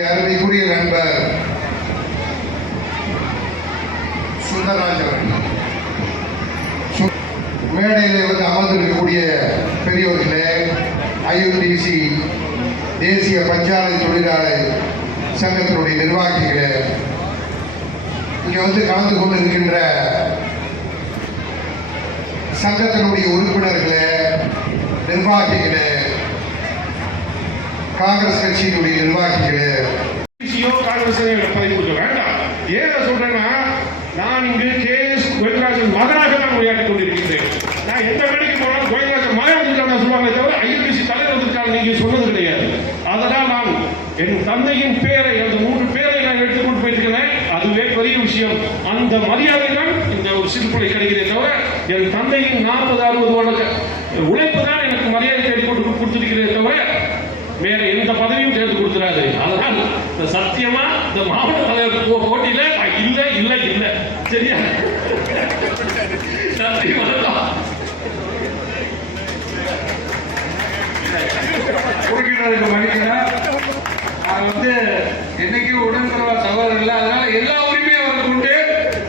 என்னுடைய அருமைக்குரிய நண்பர் சுந்தரராஜ் அவர்கள், மேடையிலே வந்து அமர்ந்திருக்கக்கூடிய பெரியவர்களே, ஐயுடிசி தேசிய பஞ்சாலை தொழிலாளர் சங்கத்தினுடைய நிர்வாகிகளே, இங்கே வந்து கலந்து கொண்டு இருக்கின்ற சங்கத்தினுடைய உறுப்பினர்களே, நிர்வாகிகளே, காங்கிரஸ் கட்சியினுடைய நிர்வாகிகளே, காங்கிரஸ் வேண்டாம். ஏன் சொல்றேன்னா, நான் இங்கு KS கோவிந்தராஜன் மகனாக தான் உரையாற்றிக் கொண்டிருக்கின்றேன். நான் எந்த வேலைக்கு போனாலும் கோவிந்தராஜன் மகன் வந்திருக்காங்க சொல்லுவாங்க தவிர ஐயுடிசி தலைவர் வந்திருக்காங்க நீங்க சொன்னது கிடையாது. அதனால் நான் என் தந்தையின் பேரை, அந்த 3 பேரை நான் எடுத்துக்கொண்டு போயிருக்கிறேன். அதுவே பெரிய விஷயம். அந்த மரியாதை தான் இந்த ஒரு சிறுபுலை கிடைக்கிறதே தவிர என் தந்தையின் 40-60 வருட உழைப்பு தான் எனக்கு மரியாதை தேடிக்கொண்டு கொடுத்திருக்கிறதே தவிர வேற எந்த பதவியும் தேர்ந்து கொடுத்துறாரு. அதனால் சத்தியமா இந்த மாவட்ட தலைவர் போட்டியில இல்ல இல்ல இல்ல சரியா உறுப்பினருக்கு மன்னிக்கிறேன். நான் வந்து என்னைக்கு உடன்படுவா தவறு இல்லை. அதனால எல்லா உரிமையும் அவருக்கு உண்டு.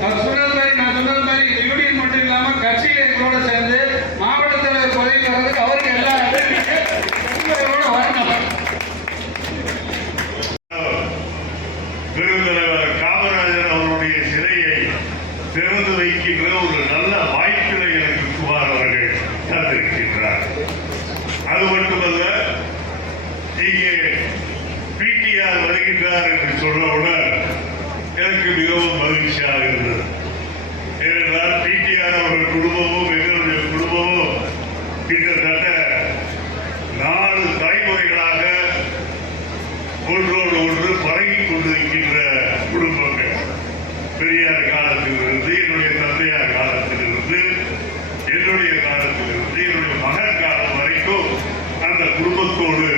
அவர் சொன்னது மாதிரி, நான் சொன்னது மாதிரி யூனியன் மட்டும் இல்லாம கட்சியில எங்களோட சேர்ந்து மாவட்ட தலைவர் பதவியில் வர்றதுக்கு அவருக்கு எல்லா உங்களோட வரணும். பெருந்தலைவர் காமராஜர் அவருடைய சிலையை திறந்து வைக்கின்ற ஒரு நல்ல வாய்ப்பினை எனக்கு குமார் அவர்கள் தந்திருக்கின்றார். அது மட்டுமல்ல, இங்கே PTR வருகின்றார் என்று சொன்னவுடன் எனக்கு மிகவும் மகிழ்ச்சியாக இருந்தது. ஏனென்றால் PTR அவர்கள் குடும்பமும் எங்களுடைய குடும்பமும் கிட்டத்தட்ட 4 தலைமுறைகளாக ஒன்றோடு ஒன்று பழகிக் கொண்டிருக்கின்ற குடும்பங்கள். பெரியார் காலத்திலிருந்து, என்னுடைய தந்தையார் காலத்திலிருந்து, என்னுடைய காலத்திலிருந்து, என்னுடைய மகன் காலம் வரைக்கும் அந்த குடும்பத்தோடு